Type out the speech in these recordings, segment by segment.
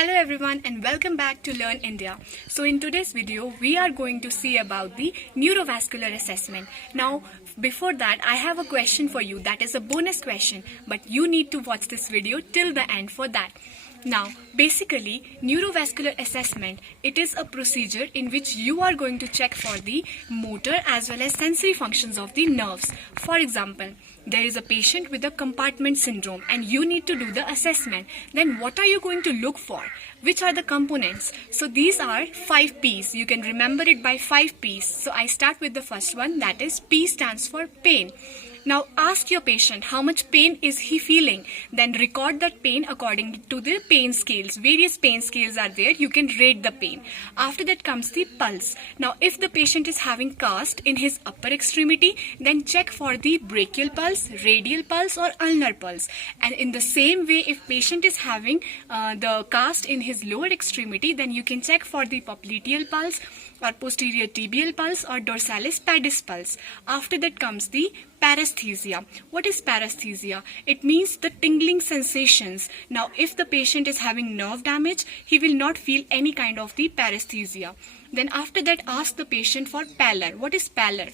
Hello everyone and welcome back to Learn India. So in today's video we are going to see about the neurovascular assessment. Now before that I have a question for you, that is a bonus question, but you need to watch this video till the end for that. Now basically neurovascular assessment, it is a procedure in which you are going to check for the motor as well as sensory functions of the nerves. For example, there is a patient with a compartment syndrome and you need to do the assessment. Then what are you going to look for? Which are the components? So these are 5 P's. You can remember it by 5 P's. So I start with the first one, that is P stands for pain. Now ask your patient how much pain is he feeling. Then record that pain according to the pain scales. Various pain scales are there. You can rate the pain. After that comes the pulse. Now if the patient is having cast in his upper extremity, then check for the brachial pulse, radial pulse or ulnar pulse. And in the same way, if patient is having the cast in his lower extremity, then you can check for the popliteal pulse or posterior tibial pulse or dorsalis pedis pulse. After that comes the paresthesia. What is paresthesia? It means the tingling sensations. Now if the patient is having nerve damage, he will not feel any kind of the paresthesia. Then after that ask the patient for pallor. What is pallor?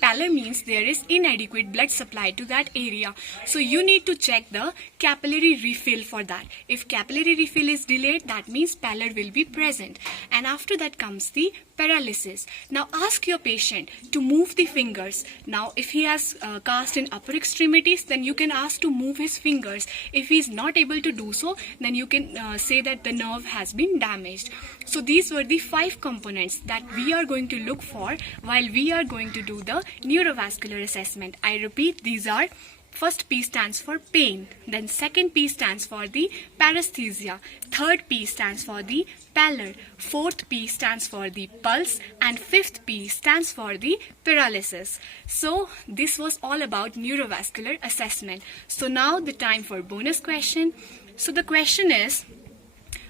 Pallor means there is inadequate blood supply to that area. So you need to check the capillary refill for that. If capillary refill is delayed, that means pallor will be present. And after that comes the paralysis. Now ask your patient to move the fingers. Now if he has cast in upper extremities, then you can ask to move his fingers. If he is not able to do so, then you can say that the nerve has been damaged. So these were the 5 components that we are going to look for while we are going to do the neurovascular assessment. I repeat, these are: first P stands for pain, then second P stands for the paresthesia, third P stands for the pallor, fourth P stands for the pulse, and fifth P stands for the paralysis. So this was all about neurovascular assessment. So now the time for bonus question. So the question is,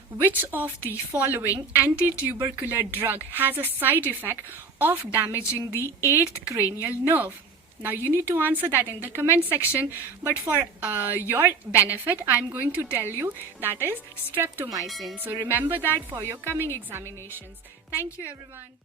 which of the following anti-tubercular drug has a side effect of damaging the 8th cranial nerve? Now you need to answer that in the comment section, but for your benefit I'm going to tell you that is streptomycin. So remember that for your coming examinations. Thank you everyone.